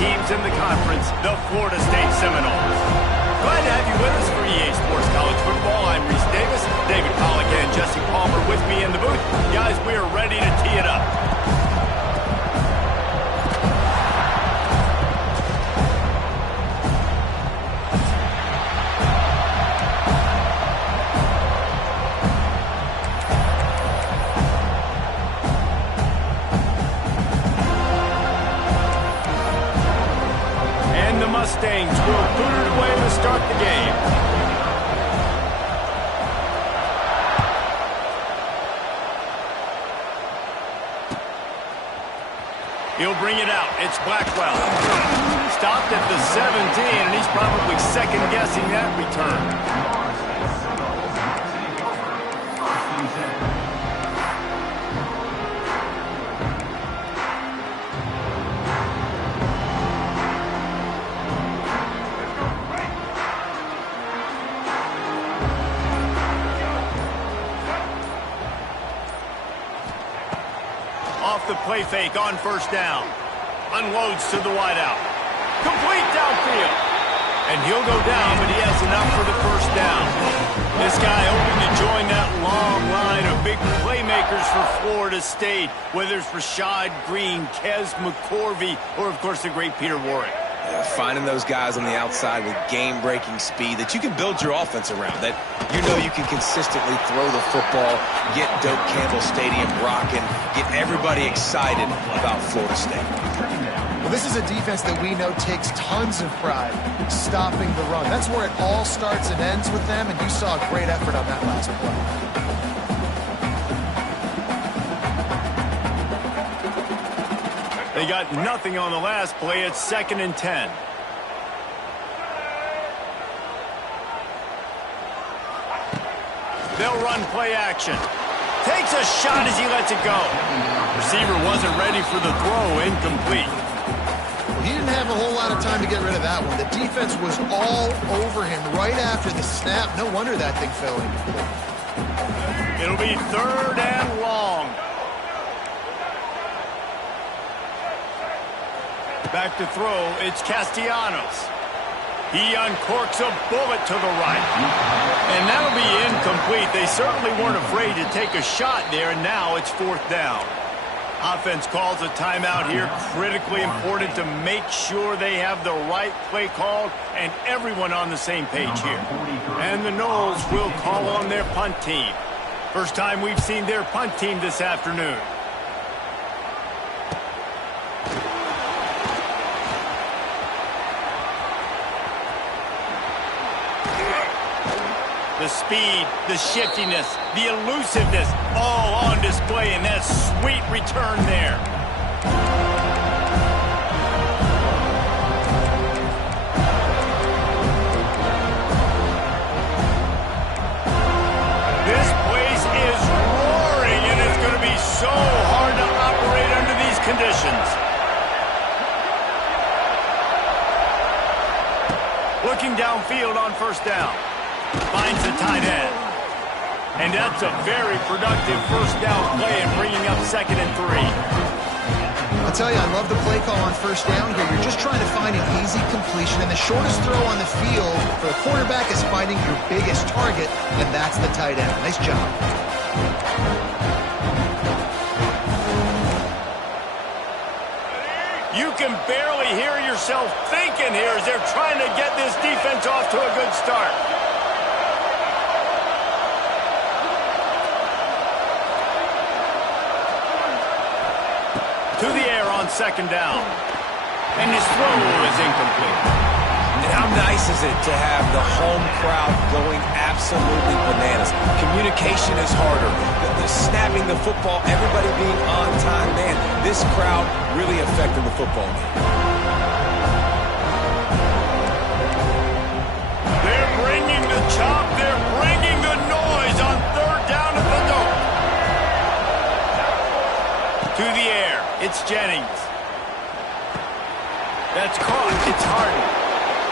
teams in the conference, the Florida State Seminoles. Glad to have you with us for EA Sports College Football. I'm Reese Davis, David Pollack and Jesse Palmer with me in the booth. Guys, we are ready to tee it up. Mustangs will boot it away to start the game. He'll bring it out. It's Blackwell. Stopped at the 17, and he's probably second-guessing that return. Off the play fake on first down. Unloads to the wideout. Complete downfield. And he'll go down, but he has enough for the first down. This guy hoping to join that long line of big playmakers for Florida State, whether it's Rashad Green, Kez McCorvey, or, of course, the great Peter Warrick. Yeah, finding those guys on the outside with game-breaking speed that you can build your offense around, that you know you can consistently throw the football, get Doak Campbell Stadium rocking, get everybody excited about Florida State. Well, this is a defense that we know takes tons of pride stopping the run. That's where it all starts and ends with them, and you saw a great effort on that last play. They got nothing on the last play. It's 2nd and 10. They'll run play action. Takes a shot as he lets it go. Receiver wasn't ready for the throw. Incomplete. He didn't have a whole lot of time to get rid of that one. The defense was all over him right after the snap. No wonder that thing fell in. It'll be 3rd and long. Back to throw, it's Castellanos. He uncorks a bullet to the right. And that'll be incomplete. They certainly weren't afraid to take a shot there, and now it's 4th down. Offense calls a timeout here. Critically important to make sure they have the right play called and everyone on the same page here. And the Noles will call on their punt team. First time we've seen their punt team this afternoon. The speed, the shiftiness, the elusiveness, all on display in that sweet return there. This place is roaring, and it's going to be so hard to operate under these conditions. Looking downfield on first down. Finds the tight end. And that's a very productive first down play and bringing up 2nd and 3. I'll tell you, I love the play call on first down here. You're just trying to find an easy completion, and the shortest throw on the field for the quarterback is finding your biggest target, and that's the tight end. Nice job. You can barely hear yourself thinking here as they're trying to get this defense off to a good start. To the air on 2nd down. And his throw is incomplete. How nice is it to have the home crowd going absolutely bananas? Communication is harder. The snapping the football, everybody being on time. Man, this crowd really affected the football game. They're bringing the chop. They're bringing the noise on 3rd down at the Doak. To the air. It's Jennings. That's caught. It's Harden.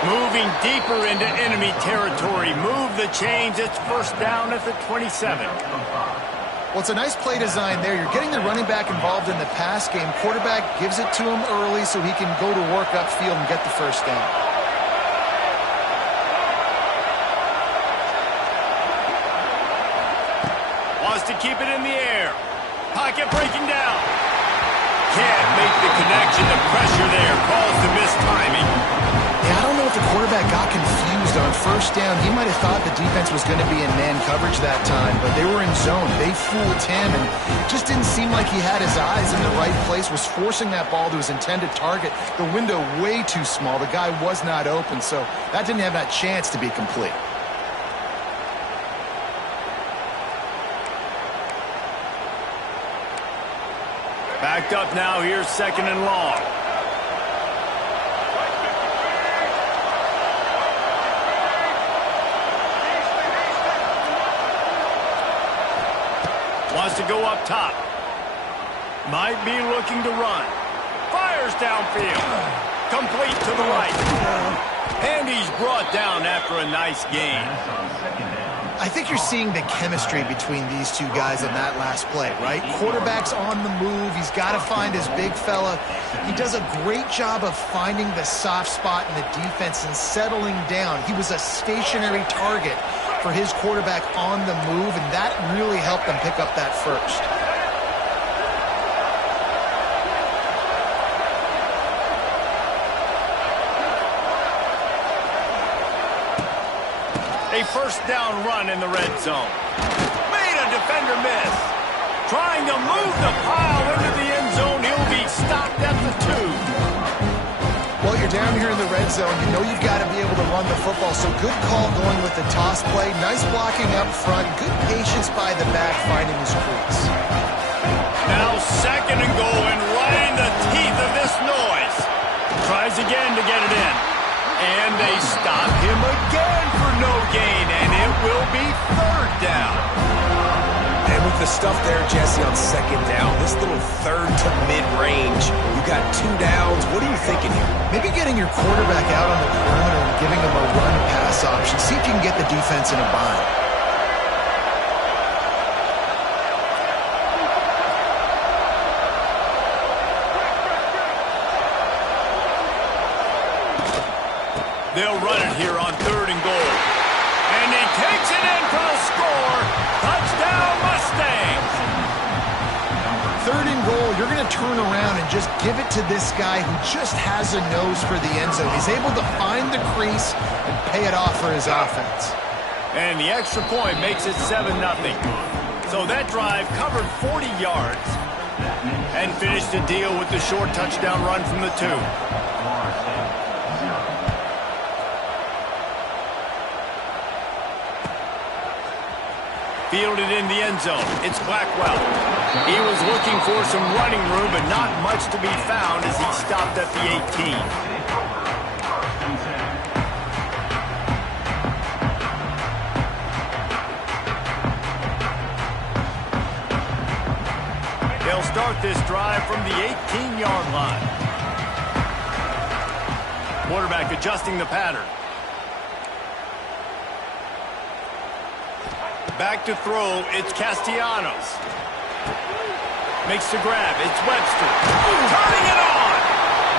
Moving deeper into enemy territory. Move the chains. It's 1st down at the 27. Well, it's a nice play design there. You're getting the running back involved in the pass game. Quarterback gives it to him early so he can go to work upfield and get the first down. Wants to keep it in the air. Pocket breaking down. Can't make the connection. The pressure there caused the missed timing. Yeah, I don't know if the quarterback got confused on first down. He might have thought the defense was going to be in man coverage that time, but they were in zone. They fooled him, and it just didn't seem like he had his eyes in the right place, was forcing that ball to his intended target. The window way too small. The guy was not open, so that didn't have that chance to be complete. Backed up now. Here's 2nd and long. Wants to go up top. Might be looking to run. Fires downfield. Complete to the right. And he's brought down after a nice gain. I think you're seeing the chemistry between these two guys in that last play, right? Quarterback's on the move. He's got to find his big fella. He does a great job of finding the soft spot in the defense and settling down. He was a stationary target for his quarterback on the move, and that really helped them pick up that first. A first down run in the red zone. Made a defender miss. Trying to move the pile into the end zone. He'll be stopped at the 2. Well, you're down here in the red zone. You know you've got to be able to run the football, so good call going with the toss play. Nice blocking up front. Good patience by the back finding his crease. Now 2nd and goal, and right in the teeth of this noise. Tries again to get it in. And they stop him again for no gain, and it will be 3rd down. And with the stuff there, Jesse, on 2nd down, this little 3rd to mid-range, you got 2 downs. What are you thinking here? Maybe getting your quarterback out on the perimeter and giving him a run-pass option. See if you can get the defense in a bind. They'll run it here on 3rd and goal. And he takes it in for the score. Touchdown, Mustangs. 3rd and goal, you're going to turn around and just give it to this guy who just has a nose for the end zone. He's able to find the crease and pay it off for his offense. And the extra point makes it 7-0. So that drive covered 40 yards and finished the deal with the short touchdown run from the 2. Fielded in the end zone. It's Blackwell. He was looking for some running room, but not much to be found as he stopped at the 18. They'll start this drive from the 18-yard line. Quarterback adjusting the pattern. Back to throw, it's Castellanos. Makes the grab, it's Webster. Turning it on!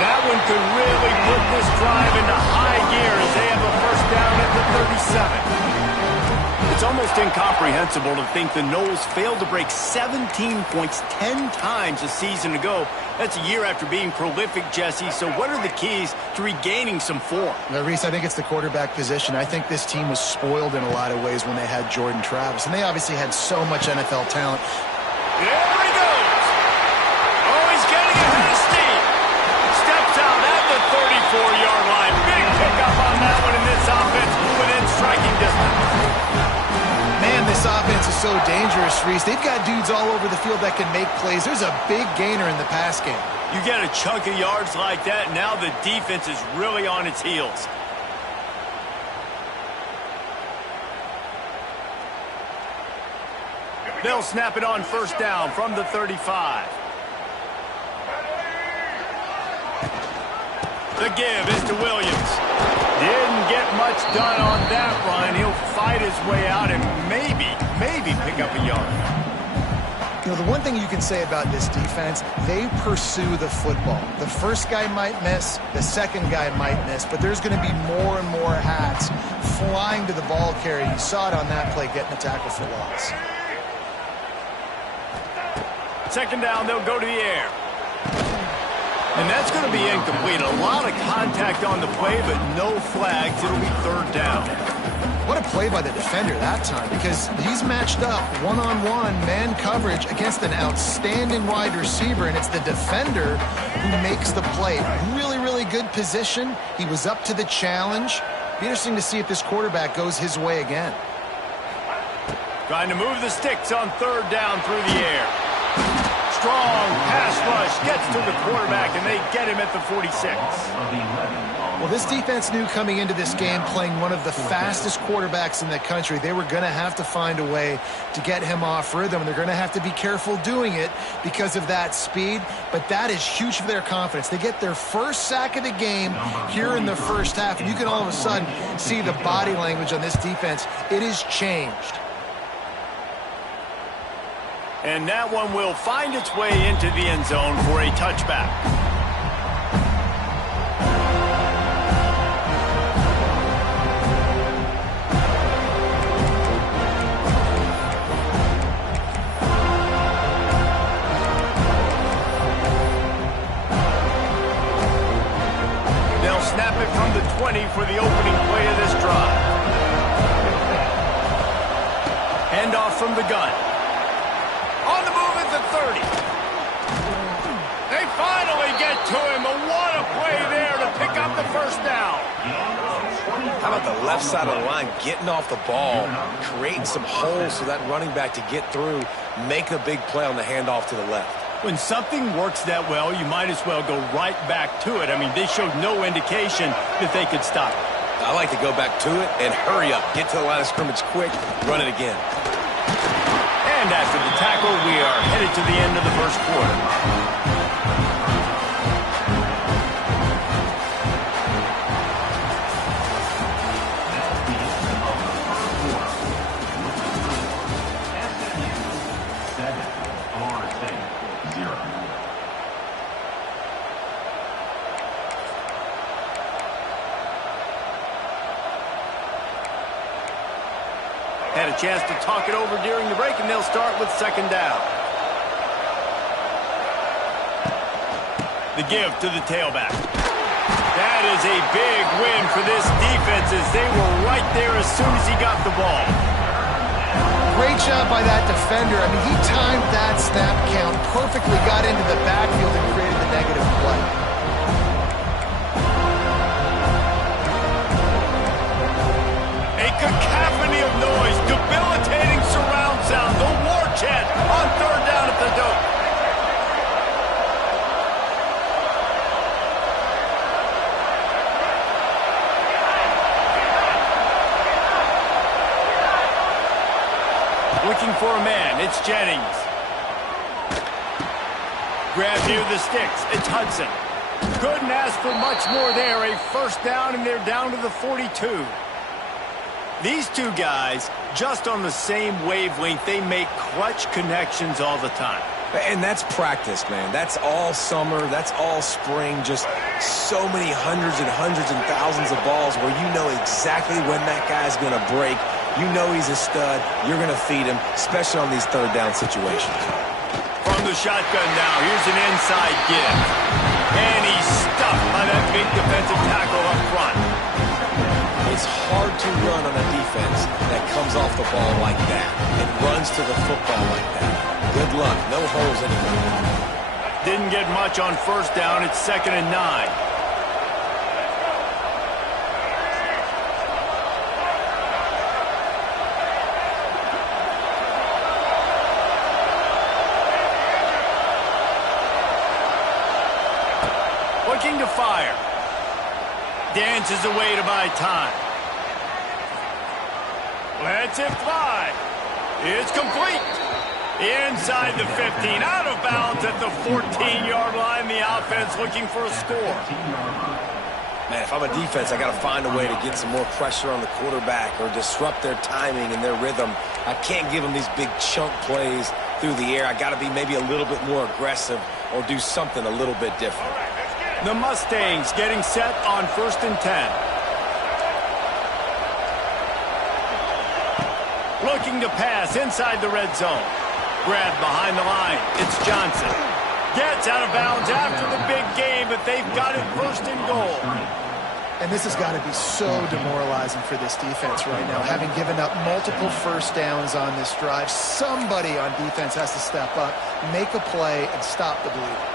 That one could really put this drive into high gear as they have a first down at the 37. It's almost incomprehensible to think the Noles failed to break 17 points 10 times a season ago. That's a year after being prolific, Jesse. So what are the keys to regaining some form? Now, Reese, I think it's the quarterback position. I think this team was spoiled in a lot of ways when they had Jordan Travis, and they obviously had so much NFL talent. There he goes. Oh, he's getting ahead of steam. Steps out at the 34-yard line. Big pickup on that one, and this offense within striking distance. Man, this offense is so dangerous, Reese. They've got dudes all over the field that can make plays. There's a big gainer in the pass game. You get a chunk of yards like that, now the defense is really on its heels. They'll snap it on first down from the 35. The give is to Williams. Didn't get much done on that run. He'll fight his way out and maybe pick up a yard. You know, the one thing you can say about this defense, they pursue the football. The first guy might miss, the second guy might miss, but there's going to be more and more hats flying to the ball carrier. You saw it on that play, getting the tackle for loss. Second down, they'll go to the air. And that's going to be incomplete. A lot of contact on the play, but no flags. It'll be third down. What a play by the defender that time, because he's matched up one-on-one man coverage against an outstanding wide receiver, and it's the defender who makes the play. Really, really good position. He was up to the challenge. Be interesting to see if this quarterback goes his way again. Trying to move the sticks on third down through the air. Strong pass rush gets to the quarterback, and they get him at the 46. Well, this defense knew coming into this game, playing one of the fastest quarterbacks in the country, they were going to have to find a way to get him off rhythm. They're going to have to be careful doing it because of that speed, but that is huge for their confidence. They get their first sack of the game here in the first half, and you can all of a sudden see the body language on this defense. It has changed. And that one will find its way into the end zone for a touchback. They'll snap it from the 20 for the opening play of this drive. Handoff from the gun. On the move at the 30. They finally get to him. What a play there to pick up the first down. How about the left side of the line getting off the ball, creating some holes for that running back to get through, making a big play on the handoff to the left. When something works that well, you might as well go right back to it. I mean, they showed no indication that they could stop it. I like to go back to it and hurry up. Get to the line of scrimmage quick, run it again. And after the tackle, we are headed to the end of the first quarter. Had a chance to talk it over during the break, and they'll start with second down. The give to the tailback. That is a big win for this defense as they were right there as soon as he got the ball. Great job by that defender. I mean, he timed that snap count perfectly, got into the backfield and created the negative play. A cacophony of noise, debilitating surround sound, the war chant on third down at the Doak. Looking for a man, it's Jennings. Grab near the sticks, it's Hudson. Couldn't ask for much more there, a first down, and they're down to the 42. These two guys, just on the same wavelength, they make clutch connections all the time. And that's practice, man. That's all summer. That's all spring. Just so many hundreds and thousands of balls where you know exactly when that guy's going to break. You know he's a stud. You're going to feed him, especially on these third down situations. From the shotgun now, here's an inside give. And he's stuffed by that big defensive tackle up front. It's hard to run on a defense that comes off the ball like that and runs to the football like that. Good luck. No holes anymore. Didn't get much on first down. It's 2nd and 9. Looking to fire. Dances away to buy time. Lets it fly. It's complete. Inside the 15. Out of bounds at the 14-yard line. The offense looking for a score. Man, if I'm a defense, I got to find a way to get some more pressure on the quarterback or disrupt their timing and their rhythm. I can't give them these big chunk plays through the air. I got to be maybe a little bit more aggressive or do something a little bit different. The Mustangs getting set on 1st and 10. Looking to pass inside the red zone. Grabbed behind the line. It's Johnson. Gets out of bounds after the big game, but they've got it 1st and goal. And this has got to be so demoralizing for this defense right now. Having given up multiple first downs on this drive, somebody on defense has to step up, make a play, and stop the bleeding.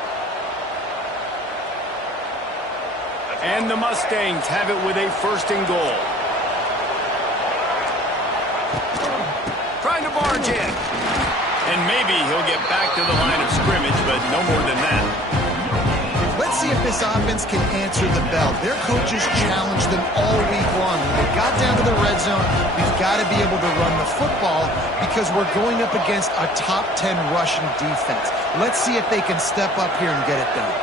And the Mustangs have it with a 1st and goal. Trying to barge in. And maybe he'll get back to the line of scrimmage, but no more than that. Let's see if this offense can answer the bell. Their coaches challenged them all week long. When they got down to the red zone, we've got to be able to run the football because we're going up against a top 10 rushing defense. Let's see if they can step up here and get it done.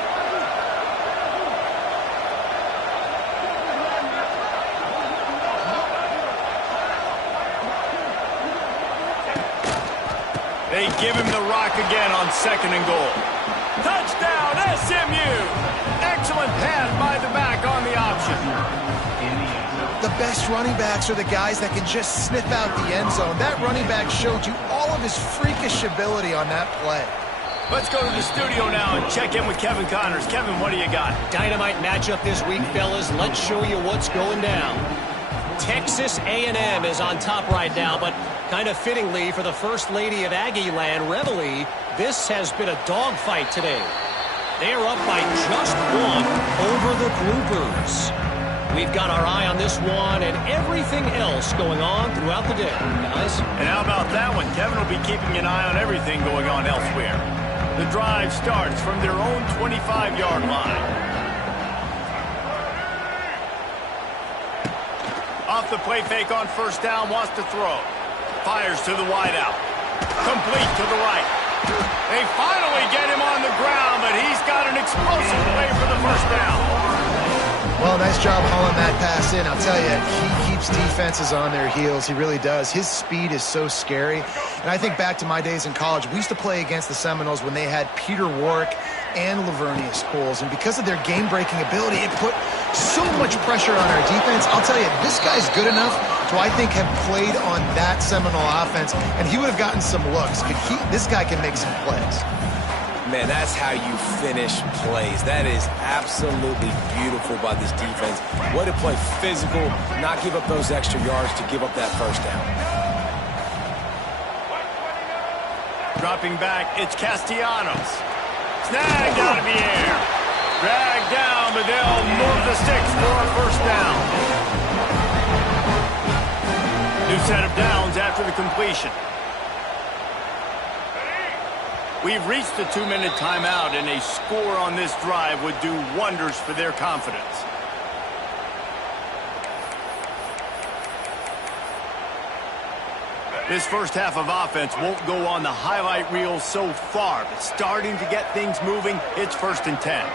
They give him the rock again on 2nd and goal. Touchdown, SMU! Excellent pass by the back on the option. The best running backs are the guys that can just sniff out the end zone. That running back showed you all of his freakish ability on that play. Let's go to the studio now and check in with Kevin Connors. Kevin, what do you got? Dynamite matchup this week, fellas. Let's show you what's going down. Texas A&M is on top right now, but kind of fittingly for the First Lady of Aggie Land, Reveille, this has been a dogfight today. They are up by just 1 over the Groupers. We've got our eye on this one and everything else going on throughout the day, guys. And how about that one? Kevin will be keeping an eye on everything going on elsewhere. The drive starts from their own 25-yard line. Off the play fake on 1st down, wants to throw. Fires to the wideout. Complete to the right. They finally get him on the ground, but he's got an explosive play for the 1st down. Well, nice job hauling that pass in. I'll tell you, he keeps defenses on their heels. He really does. His speed is so scary. And I think back to my days in college. We used to play against the Seminoles when they had Peter Warrick and Lavernius Coles. And because of their game-breaking ability, it put so much pressure on our defense. I'll tell you, this guy's good enough to, I think, have played on that Seminole offense, and he would have gotten some looks. This guy can make some plays. Man, that's how you finish plays. That is absolutely beautiful by this defense. Way to play physical, not give up those extra yards to give up that 1st down. Dropping back, it's Castellanos. Snagged out of the air. Dragged down, but they'll move the sticks for a 1st down. New set of downs after the completion. We've reached the 2-minute timeout, and a score on this drive would do wonders for their confidence. This first half of offense won't go on the highlight reel so far, but starting to get things moving, it's 1st and 10.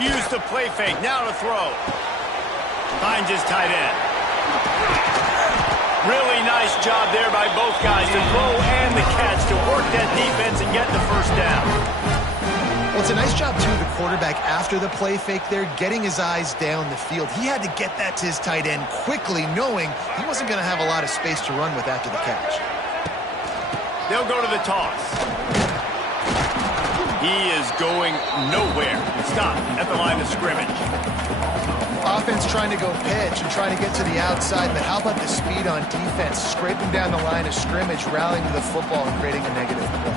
Use the play fake, now to throw. Finds his tight end. Really nice job there by both guys to throw and the catch to work that defense and get the 1st down. Well, it's a nice job, too, the quarterback, after the play fake there, getting his eyes down the field. He had to get that to his tight end quickly, knowing he wasn't going to have a lot of space to run with after the catch. They'll go to the toss. He is going nowhere. Stop at the line of scrimmage. Offense trying to go pitch and trying to get to the outside, but how about the speed on defense? Scraping down the line of scrimmage, rallying to the football, and creating a negative play.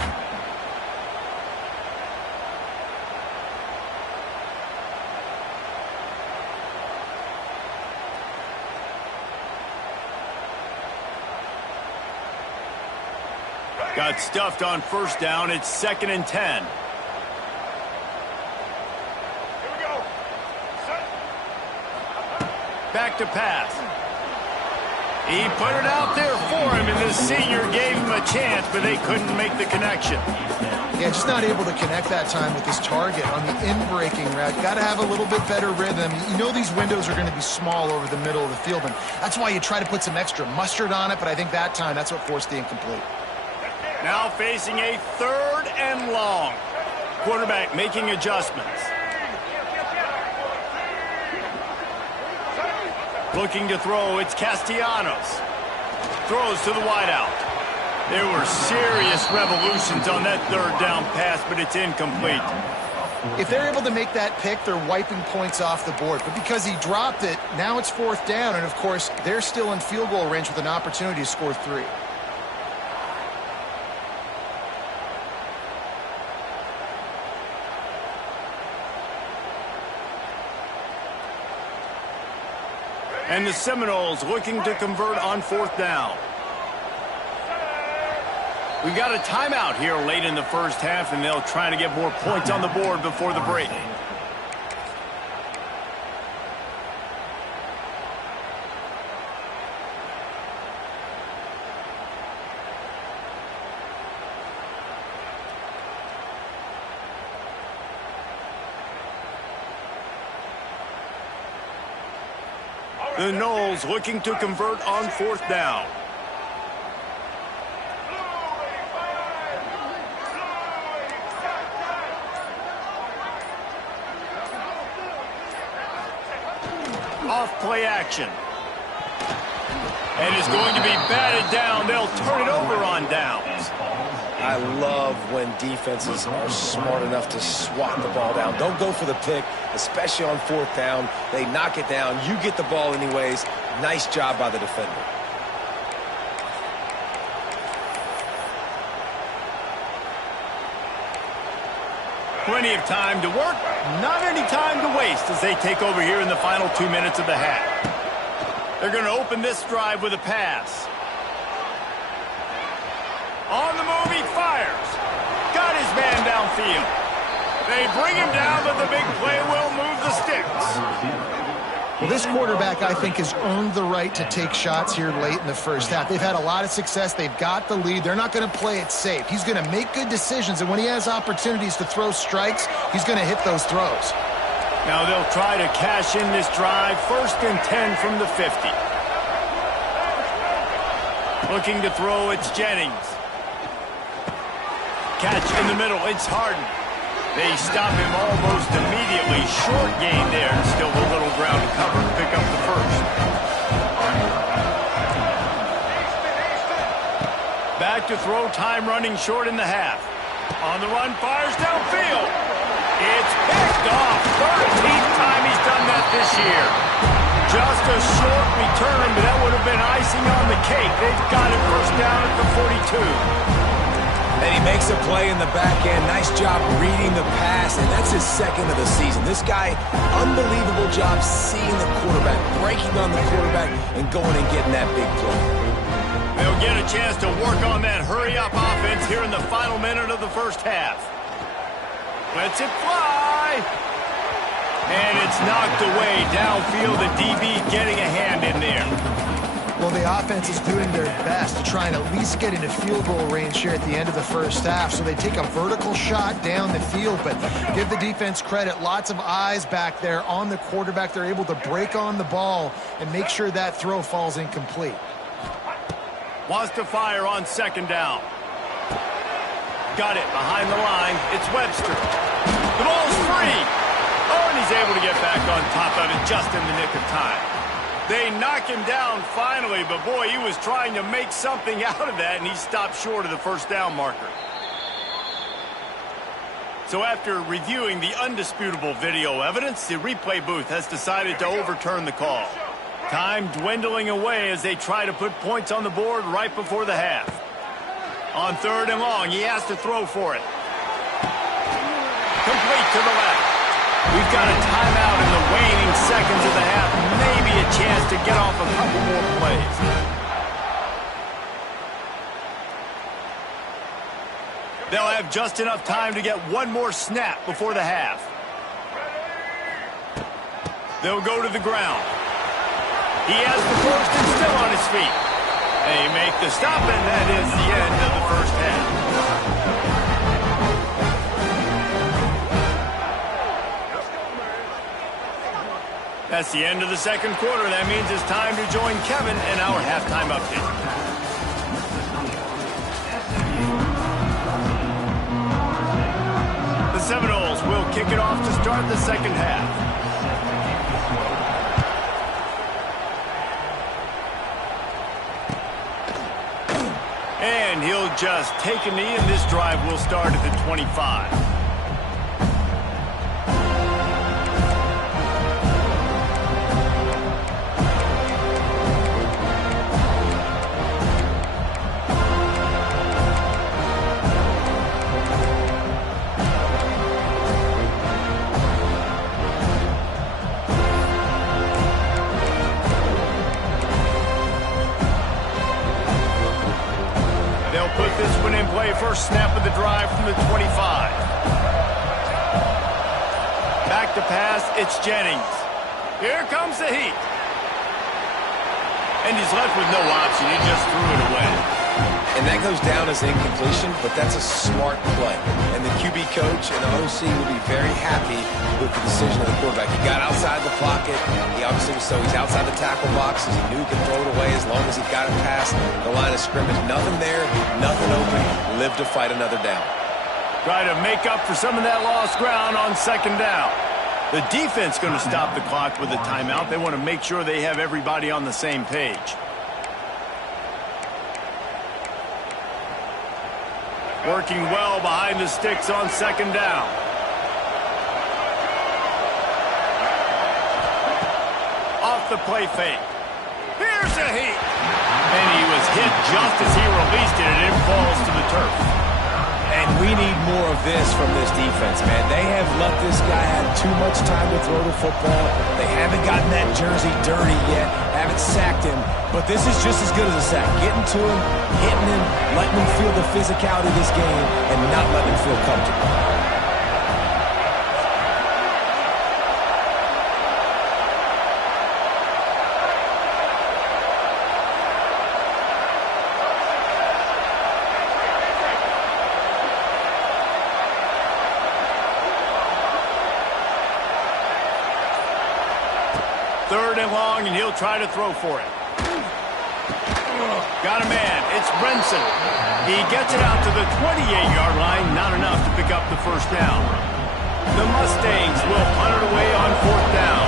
Got stuffed on 1st down. It's 2nd and 10. Back to pass. He put it out there for him, and this senior gave him a chance, but they couldn't make the connection. Yeah, just not able to connect that time with his target on the in-breaking route. Got to have a little bit better rhythm. You know these windows are going to be small over the middle of the field, and that's why you try to put some extra mustard on it, but I think that time, that's what forced the incomplete. Now facing a 3rd and long. Quarterback making adjustments. Looking to throw, it's Castellanos. Throws to the wideout. There were serious revolutions on that 3rd down pass, but it's incomplete. If they're able to make that pick, they're wiping points off the board. But because he dropped it, now it's 4th down, and of course, they're still in field goal range with an opportunity to score 3. And the Seminoles looking to convert on 4th down. We've got a timeout here late in the first half, and they'll try to get more points on the board before the break. The Noles looking to convert on 4th down. Off play action. And it's going to be batted down. They'll turn it over on downs. I love when defenses are smart enough to swat the ball down. Don't go for the pick, especially on 4th down. They knock it down. You get the ball anyways. Nice job by the defender. Plenty of time to work, not any time to waste as they take over here in the final 2 minutes of the half. They're going to open this drive with a pass. On the move, he fires. Got his man downfield. They bring him down, but the big play will move the sticks. Well, this quarterback, I think, has earned the right to take shots here late in the first half. They've had a lot of success. They've got the lead. They're not going to play it safe. He's going to make good decisions, and when he has opportunities to throw strikes, he's going to hit those throws. Now they'll try to cash in this drive. 1st and 10 from the 50. Looking to throw, it's Jennings. Catch in the middle, it's Harden. They stop him almost immediately. Short gain there, and still a little ground to cover to pick up the 1st. Back to throw, time running short in the half. On the run, fires downfield. It's picked off. 13th time he's done that this year. Just a short return, but that would have been icing on the cake. They've got it 1st down at the 42. And he makes a play in the back end. Nice job reading the pass, and that's his 2nd of the season. This guy, unbelievable job seeing the quarterback, breaking on the quarterback, and going and getting that big play. They'll get a chance to work on that hurry-up offense here in the final minute of the first half. Lets it fly. And it's knocked away downfield. The DB getting a hand in there. Well, the offense is doing their best to try and at least get into field goal range here at the end of the first half. So they take a vertical shot down the field, but give the defense credit. Lots of eyes back there on the quarterback. They're able to break on the ball and make sure that throw falls incomplete. Wants to fire on 2nd down. Got it behind the line. It's Webster. The ball's free. Oh, and he's able to get back on top of it just in the nick of time. They knock him down finally, but boy, he was trying to make something out of that, and he stopped short of the 1st down marker. So after reviewing the undisputable video evidence, the replay booth has decided to overturn the call. Time dwindling away as they try to put points on the board right before the half. On 3rd and long, he has to throw for it. Complete to the left. We've got a timeout in the waning seconds of the half. Maybe a chance to get off a couple more plays. They'll have just enough time to get one more snap before the half. They'll go to the ground. He has the first and still on his feet. They make the stop, and that is the end of the first half. That's the end of the second quarter. That means it's time to join Kevin in our halftime update. The Seminoles will kick it off to start the second half. And he'll just take a knee, and this drive will start at the 25. First snap of the drive from the 25. Back to pass, it's Jennings. Here comes the heat. And he's left with no option. He just threw it away. And that goes down as incompletion, but that's a smart play. And the QB coach and the OC will be very happy with the decision of the quarterback. He got outside the pocket. He obviously was he's outside the tackle boxes. He knew he could throw it away as long as he got it past the line of scrimmage. Nothing there, nothing open. Live to fight another down. Try to make up for some of that lost ground on second down. The defense going to stop the clock with a timeout. They want to make sure they have everybody on the same page. Working well behind the sticks on second down. Off the play fake. Here's a heat. And he was hit just as he released it, and it falls to the turf. And we need more of this from this defense, man. They have let this guy have too much time to throw the football. They haven't gotten that jersey dirty yet, haven't sacked him. But this is just as good as a sack. Getting to him, hitting him, letting him feel the physicality of this game, and not letting him feel comfortable. Third and long, and he'll try to throw for it. Got a man. It's Brenson. He gets it out to the 28-yard line. Not enough to pick up the first down. The Mustangs will punt it away on fourth down.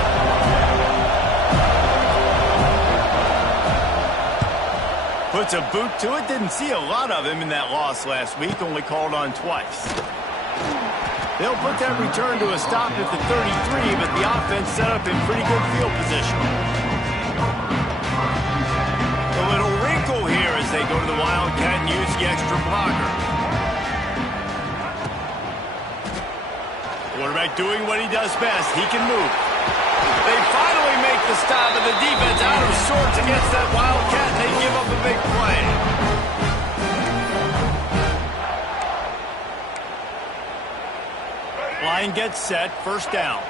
Puts a boot to it. Didn't see a lot of him in that loss last week. Only called on twice. They'll put that return to a stop at the 33, but the offense set up in pretty good field position. A little wrinkle here as they go to the Wildcat and use the extra blocker. Quarterback doing what he does best. He can move. They finally make the stop, and the defense out of sorts against that Wildcat, and they give up a big play. Line gets set, first down.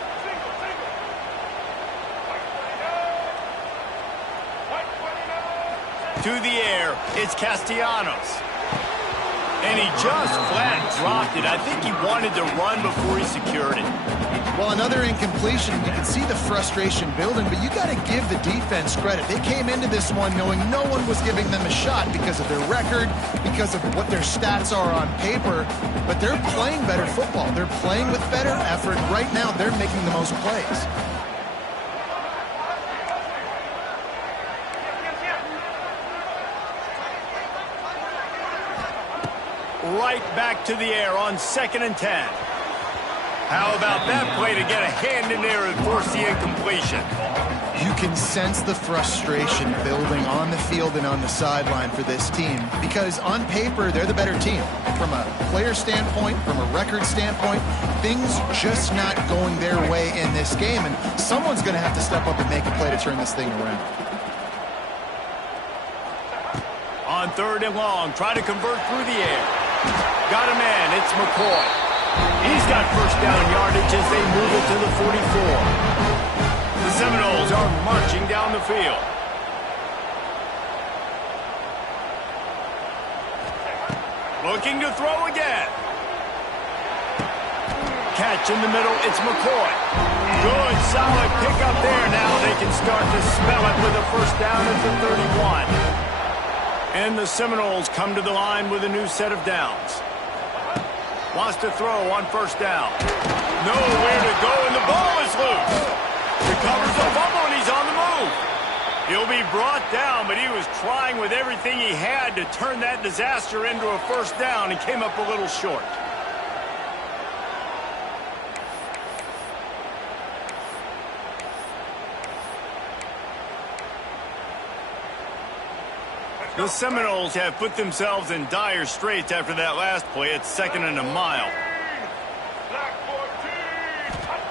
To the air, it's Castellanos. And he just flat dropped it. I think he wanted to run before he secured it. Well, another incompletion. You can see the frustration building, but you got to give the defense credit. They came into this one knowing no one was giving them a shot because of their record, because of what their stats are on paper, but they're playing better football. They're playing with better effort. Right now, they're making the most plays. Right back to the air on 2nd and 10. How about that play to get a hand in there and force the incompletion? You can sense the frustration building on the field and on the sideline for this team because on paper, they're the better team. From a player standpoint, from a record standpoint, things just not going their way in this game, and someone's going to have to step up and make a play to turn this thing around. On 3rd and long, try to convert through the air. Got a man, it's McCoy. He's got first down yardage as they move it to the 44. The Seminoles are marching down the field. Looking to throw again. Catch in the middle, it's McCoy. Good, solid pickup there. Now they can start to spell it with a first down at the 31. And the Seminoles come to the line with a new set of downs. Wants to throw on first down. Nowhere to go, and the ball is loose. Recovers the fumble, and he's on the move. He'll be brought down, but he was trying with everything he had to turn that disaster into a first down and came up a little short. The Seminoles have put themselves in dire straits after that last play. It's 2nd and a mile.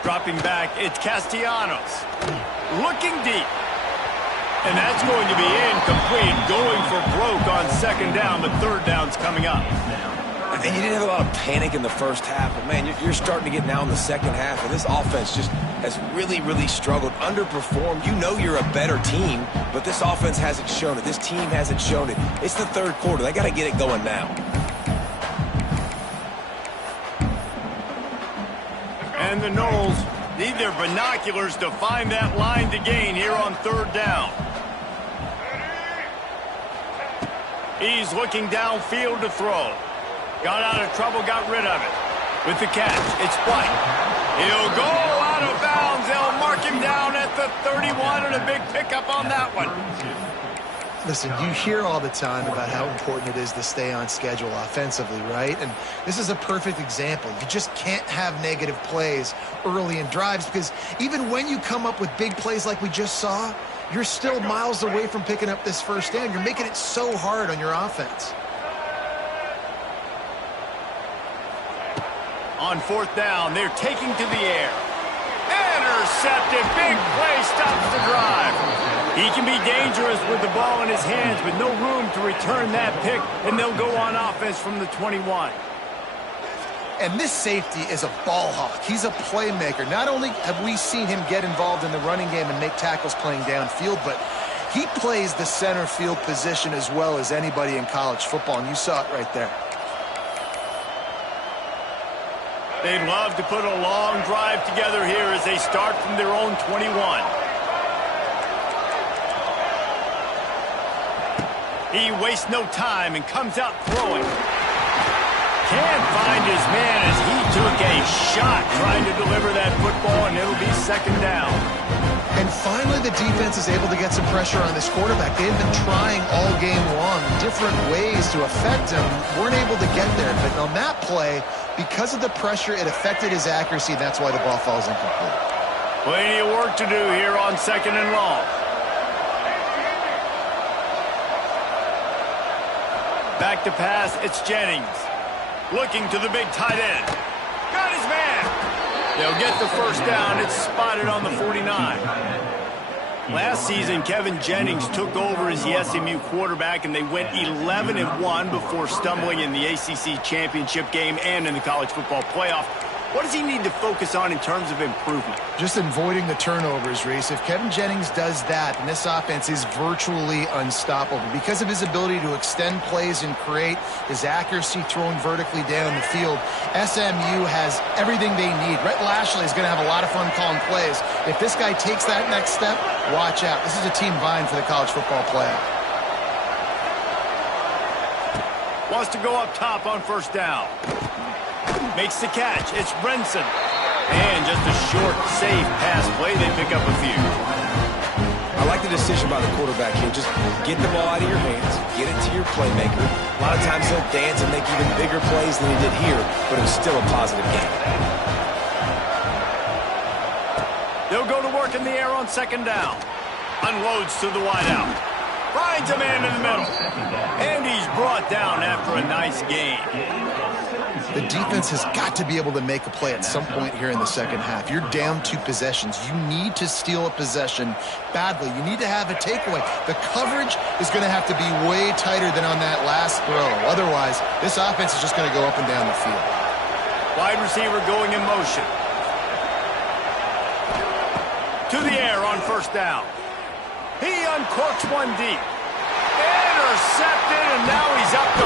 Dropping back, it's Castellanos. Looking deep. And that's going to be incomplete. Going for broke on 2nd down, but 3rd down's coming up. And you didn't have a lot of panic in the first half, but, man, you're starting to get now in the second half, and this offense just has really, really struggled, underperformed. You know you're a better team, but this offense hasn't shown it. This team hasn't shown it. It's the 3rd quarter. They got to get it going now. And the Noles need their binoculars to find that line to gain here on 3rd down. He's looking downfield to throw. Got out of trouble, got rid of it. With the catch, it's White. He'll go out of bounds. They'll mark him down at the 31, and a big pickup on that one. Listen, you hear all the time about how important it is to stay on schedule offensively, right? And this is a perfect example. You just can't have negative plays early in drives because even when you come up with big plays like we just saw, you're still miles away from picking up this first down. You're making it so hard on your offense. On 4th down, they're taking to the air. Intercepted. Big play stops the drive. He can be dangerous with the ball in his hands, but no room to return that pick, and they'll go on offense from the 21. And this safety is a ball hawk. He's a playmaker. Not only have we seen him get involved in the running game and make tackles playing downfield, but he plays the center field position as well as anybody in college football, and you saw it right there. They'd love to put a long drive together here as they start from their own 21. He wastes no time and comes out throwing. Can't find his man as he took a shot trying to deliver that football, and it'll be 2nd down. And finally, the defense is able to get some pressure on this quarterback. They've been trying all game long different ways to affect him. Weren't able to get there. But on that play, because of the pressure, it affected his accuracy. That's why the ball falls incomplete. Plenty of work to do here on 2nd and long. Back to pass, it's Jennings. Looking to the big tight end. Got his man. They'll get the first down. It's spotted on the 49. Last season, Kevin Jennings took over as the SMU quarterback, and they went 11-1 before stumbling in the ACC championship game and in the college football playoff. What does he need to focus on in terms of improvement? Just avoiding the turnovers, Reese. If Kevin Jennings does that, then this offense is virtually unstoppable because of his ability to extend plays and create, his accuracy throwing vertically down the field. SMU has everything they need. Rhett Lashley is going to have a lot of fun calling plays. If this guy takes that next step, watch out. This is a team vying for the college football playoff. Wants to go up top on first down. Makes the catch. It's Brenson. And just a short, safe pass play. They pick up a few. I like the decision by the quarterback here. Just get the ball out of your hands. Get it to your playmaker. A lot of times he'll dance and make even bigger plays than he did here, but it was still a positive game. They'll go to work in the air on 2nd down. Unloads to the wideout. Finds a man in the middle. And he's brought down after a nice gain. The defense has got to be able to make a play at some point here in the second half. You're down 2 possessions. You need to steal a possession badly. You need to have a takeaway. The coverage is going to have to be way tighter than on that last throw. Otherwise, this offense is just going to go up and down the field. Wide receiver going in motion. To the air on first down. He uncorks one deep. Intercepted, and now he's up to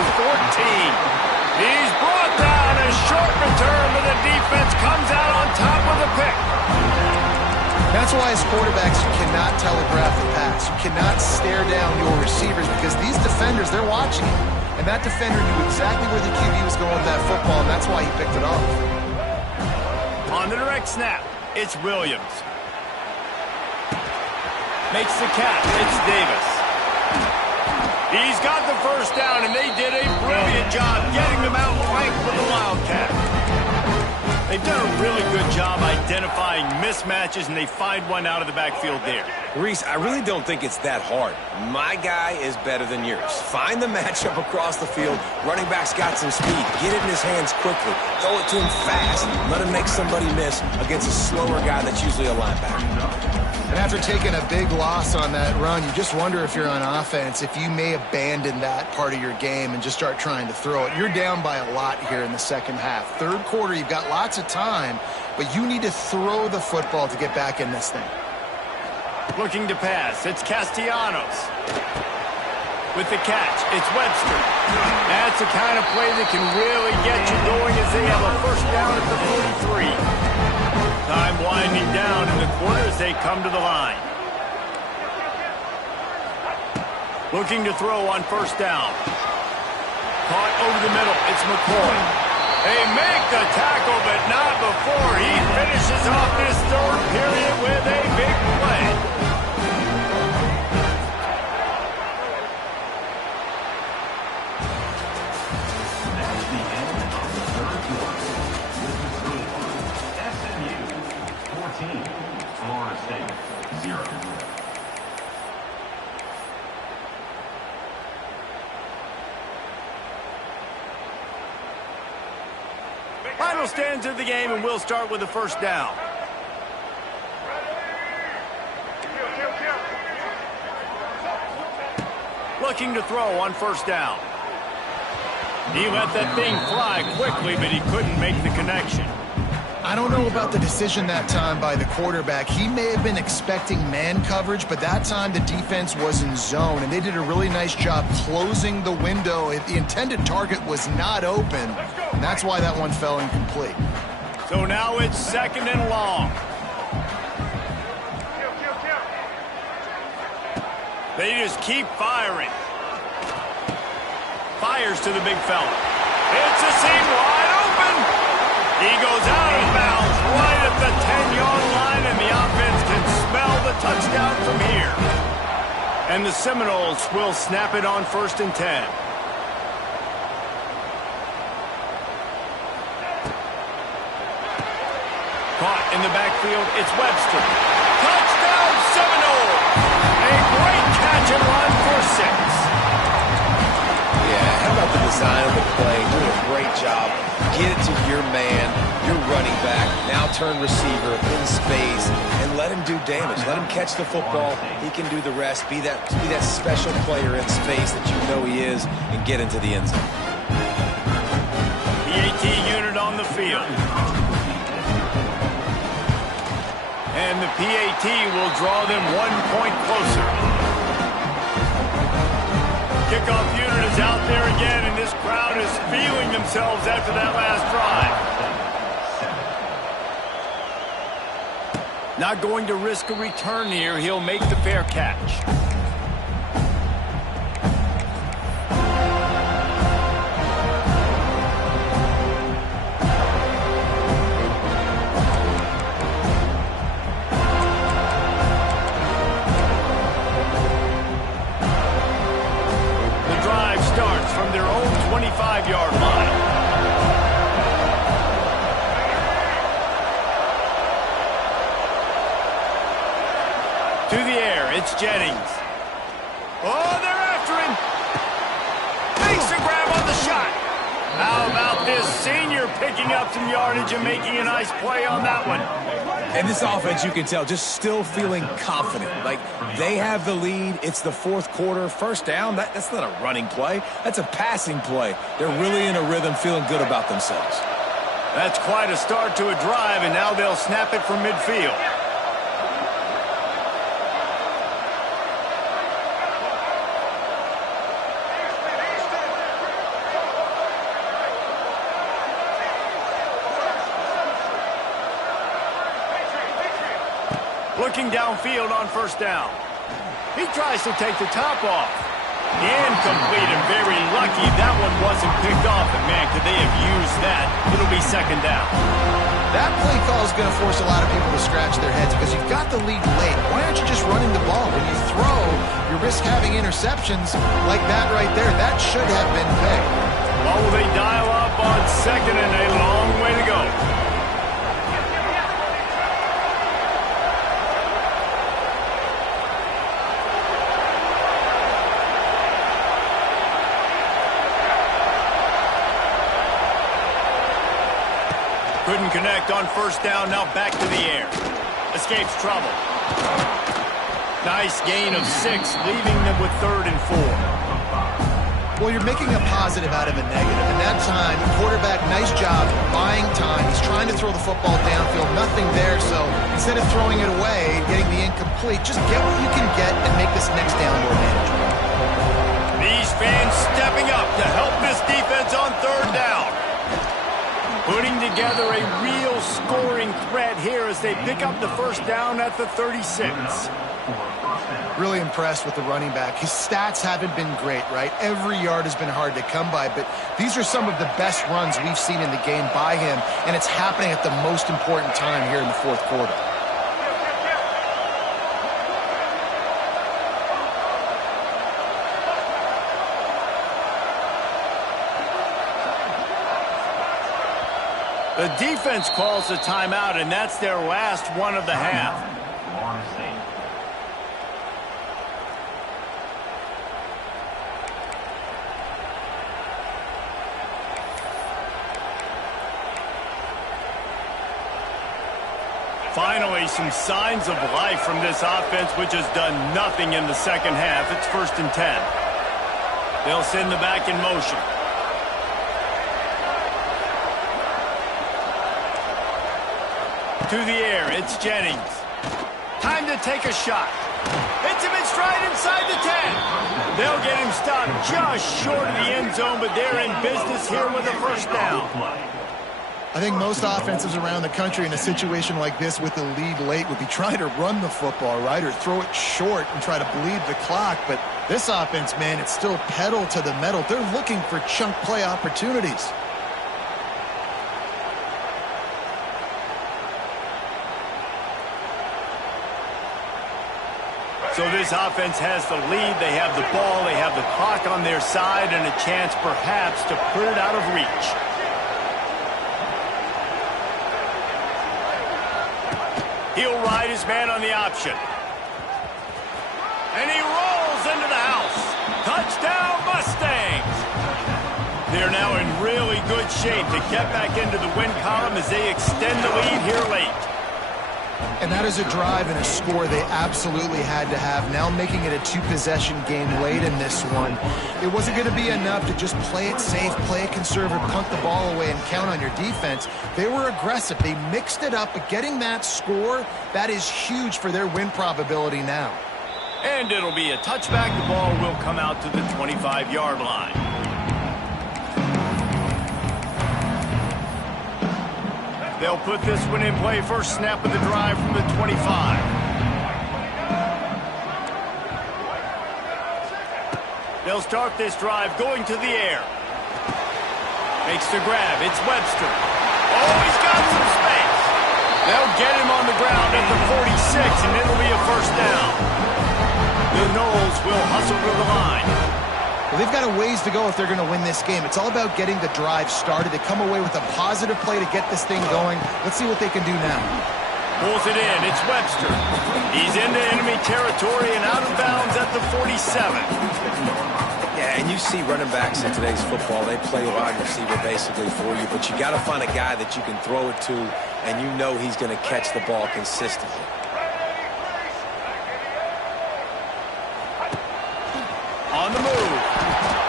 14. He's brought down. A short return, but the defense comes out on top with a pick. That's why as quarterbacks, you cannot telegraph the pass. You cannot stare down your receivers because these defenders, they're watching you. And that defender knew exactly where the QB was going with that football, and that's why he picked it off. On the direct snap, it's Williams. Makes the catch. It's Davis. He's got the first down, and they did a brilliant job getting them out flanked with the Wildcat. They've done a really good job identifying mismatches, and they find one out of the backfield there. Reese, I really don't think it's that hard. My guy is better than yours. Find the matchup across the field. Running back's got some speed. Get it in his hands quickly. Throw it to him fast. Let him make somebody miss against a slower guy that's usually a linebacker. And after taking a big loss on that run, you just wonder if you're on offense, if you may abandon that part of your game and just start trying to throw it. You're down by a lot here in the second half. Third quarter, you've got lots of time, but you need to throw the football to get back in this thing. Looking to pass, it's Castellanos. With the catch, it's Webster. That's the kind of play that can really get you going as they have a first down at the 43. Time winding down in the quarter as they come to the line. Looking to throw on first down. Caught over the middle, it's McCoy. They make the tackle, but not before he finishes off this third period with a big play. Final stands of the game, and we'll start with the first down. Looking to throw on first down. He let that thing fly quickly, but he couldn't make the connection. I don't know about the decision that time by the quarterback. He may have been expecting man coverage, but that time the defense was in zone, and they did a really nice job closing the window. The intended target was not open, and that's why that one fell incomplete. So now it's second and long. They just keep firing. Fires to the big fella. It's a seam wide open. He goes out of bounds right at the 10-yard line, and the offense can smell the touchdown from here. And the Seminoles will snap it on 1st and 10. Caught in the backfield, it's Webster. Touchdown, Seminoles! A great catch and run for 6. Yeah, how about the design of the play? Doing a great job. Get it to your man, your running back, now turn receiver in space, and let him do damage. Let him catch the football. He can do the rest. Be that special player in space that you know he is, and get into the end zone. PAT unit on the field. And the PAT will draw them 1 point closer. Kickoff unit is out there again, and this crowd is feeling themselves after that last drive. Not going to risk a return here. He'll make the fair catch. From their own 25-yard line. To the air, it's Jennings. Oh, they're after him. Makes a grab on the shot. How about this senior picking up some yardage and making a nice play on that one? And this offense, you can tell, just still feeling confident. Like, they have the lead. It's the 4th quarter. First down, that's not a running play. That's a passing play. They're really in a rhythm, feeling good about themselves. That's quite a start to a drive, and now they'll snap it from midfield. Looking downfield on first down. He tries to take the top off. Incomplete, and very lucky that one wasn't picked off. And man, could they have used that? It'll be second down. That play call is going to force a lot of people to scratch their heads because you've got the lead late. Why aren't you just running the ball? When you throw, you risk having interceptions like that right there. That should have been picked. Well, will they dial up on second, and a long way to go. Couldn't connect on first down, now back to the air. Escapes trouble. Nice gain of 6, leaving them with 3rd and 4. Well, you're making a positive out of a negative. And that time, quarterback, nice job buying time. He's trying to throw the football downfield, nothing there. So instead of throwing it away, getting the incomplete, just get what you can get and make this next down more manageable. These fans stepping up to help this defense on 3rd down. Putting together a real scoring threat here as they pick up the first down at the 36. Really impressed with the running back. His stats haven't been great, right? Every yard has been hard to come by, but these are some of the best runs we've seen in the game by him, and it's happening at the most important time here in the 4th quarter. The defense calls a timeout, and that's their last one of the half. Finally, some signs of life from this offense, which has done nothing in the second half. It's 1st and 10. They'll send the back in motion. To the air, it's Jennings. Time to take a shot. Hits him in stride inside the 10. They'll get him stopped just short of the end zone, but they're in business here with a first down. I think most offenses around the country in a situation like this with the lead late would be trying to run the football, right, or throw it short and try to bleed the clock. But this offense, man, it's still pedal to the metal. They're looking for chunk play opportunities. So this offense has the lead. They have the ball. They have the clock on their side and a chance perhaps to put it out of reach. He'll ride his man on the option. And he rolls into the house. Touchdown, Mustangs! They're now in really good shape to get back into the win column as they extend the lead here late. And that is a drive and a score they absolutely had to have. Now making it a 2-possession game late in this one. It wasn't going to be enough to just play it safe, play it conservative, punt the ball away, and count on your defense. They were aggressive. They mixed it up, but getting that score, that is huge for their win probability now. And it'll be a touchback. The ball will come out to the 25-yard line. They'll put this one in play. First snap of the drive from the 25. They'll start this drive going to the air. Makes the grab. It's Webster. Oh, he's got some space. They'll get him on the ground at the 46, and it'll be a first down. The Knowles will hustle to the line. Well, they've got a ways to go if they're going to win this game. It's all about getting the drive started. They come away with a positive play to get this thing going. Let's see what they can do now. Pulls it in. It's Webster. He's into enemy territory and out of bounds at the 47. Yeah, and you see running backs in today's football, they play wide receiver basically for you, but you got to find a guy that you can throw it to, and you know he's going to catch the ball consistently. On the move.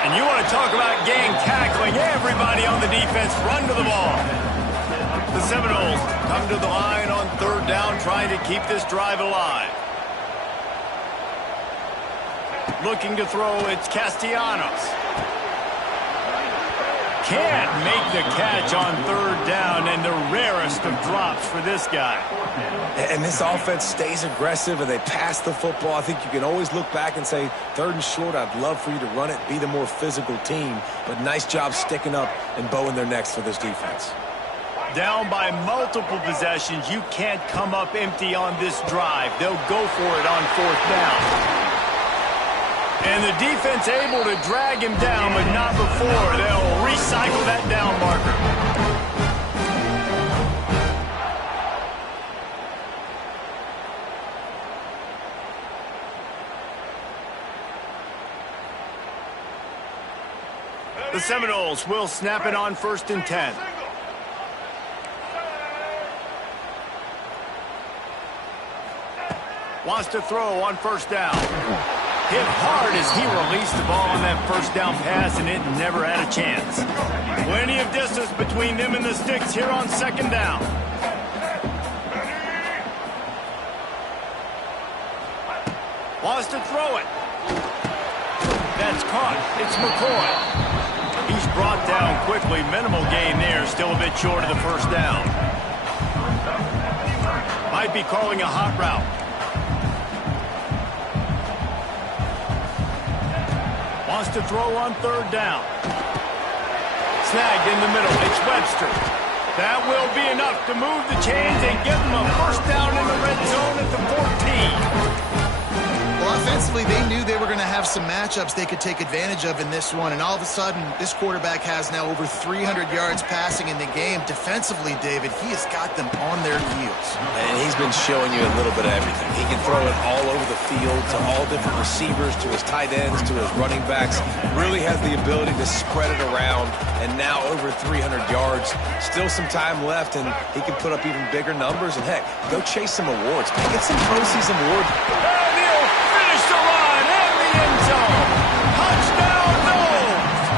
And you want to talk about gang tackling. Everybody on the defense run to the ball. The Seminoles come to the line on 3rd down, trying to keep this drive alive. Looking to throw, it's Castellanos. can't make the catch on third down, and the rarest of drops for this guy. And this offense stays aggressive, and they pass the football. I think you can always look back and say, third and short, I'd love for you to run it, be the more physical team. But nice job sticking up and bowing their necks for this defense. Down by multiple possessions, you can't come up empty on this drive. They'll go for it on fourth down. And the defense able to drag him down, but not before. They'll recycle that down marker. The Seminoles will snap it on 1st and 10. Wants to throw on 1st down. Hit hard as he released the ball on that 1st down pass, and it never had a chance. Plenty of distance between them and the sticks here on 2nd down. Wants to throw it. That's caught. It's McCoy. He's brought down quickly. Minimal gain there. Still a bit short of the 1st down. Might be calling a hot route. Wants to throw on 3rd down. Snagged in the middle. It's Webster. That will be enough to move the chains and give them a 1st down in the red zone at the 14. Well, offensively, they knew they were going to have some matchups they could take advantage of in this one, and all of a sudden, this quarterback has now over 300 yards passing in the game. Defensively, David, he has got them on their heels. And he's been showing you a little bit of everything. He can throw it all over the field to all different receivers, to his tight ends, to his running backs. Really has the ability to spread it around, and now over 300 yards. Still some time left, and he can put up even bigger numbers. And, heck, go chase some awards. Get some postseason awards. The run in the end zone. Touchdown, Noles.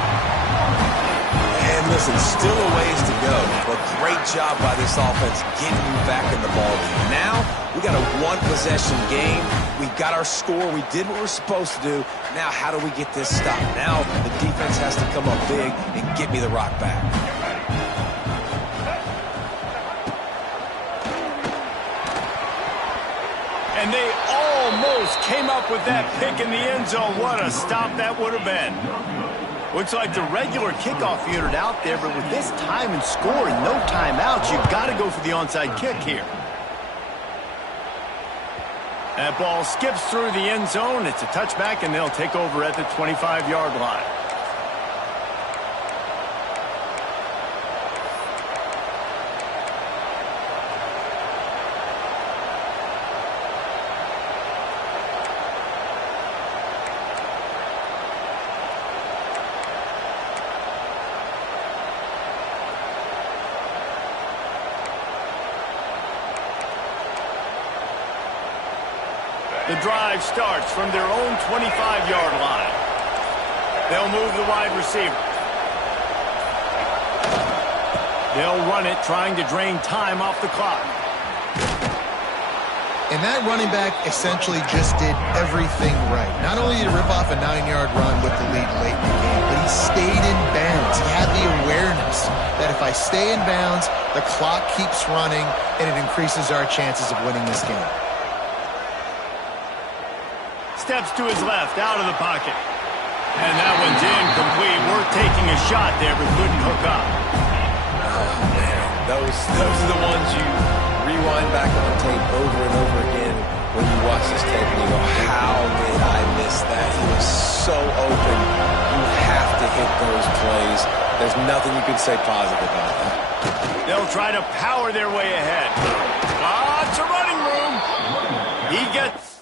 And listen, still a ways to go, but great job by this offense getting you back in the ballgame. Now, we got a one-possession game. We got our score. We did what we're supposed to do. Now, how do we get this stopped? Now, the defense has to come up big and get me the rock back. And they almost came up with that pick in the end zone. What a stop that would have been. Looks like the regular kickoff unit out there, but with this time and score and no timeouts, you've got to go for the onside kick here. That ball skips through the end zone. It's a touchback, and they'll take over at the 25-yard line. The drive starts from their own 25-yard line. They'll move the wide receiver. They'll run it, trying to drain time off the clock. And that running back essentially just did everything right. Not only did he rip off a 9-yard run with the lead late in the game, but he stayed in bounds. He had the awareness that if I stay in bounds, the clock keeps running, and it increases our chances of winning this game. Steps to his left, out of the pocket. And that one's incomplete. Worth taking a shot there, but couldn't hook up. Oh, man. Those are the ones you rewind back on tape over and over again when you watch this tape and you go, how did I miss that? He was so open. You have to hit those plays. There's nothing you can say positive about that. They'll try to power their way ahead. Lots of running room. He gets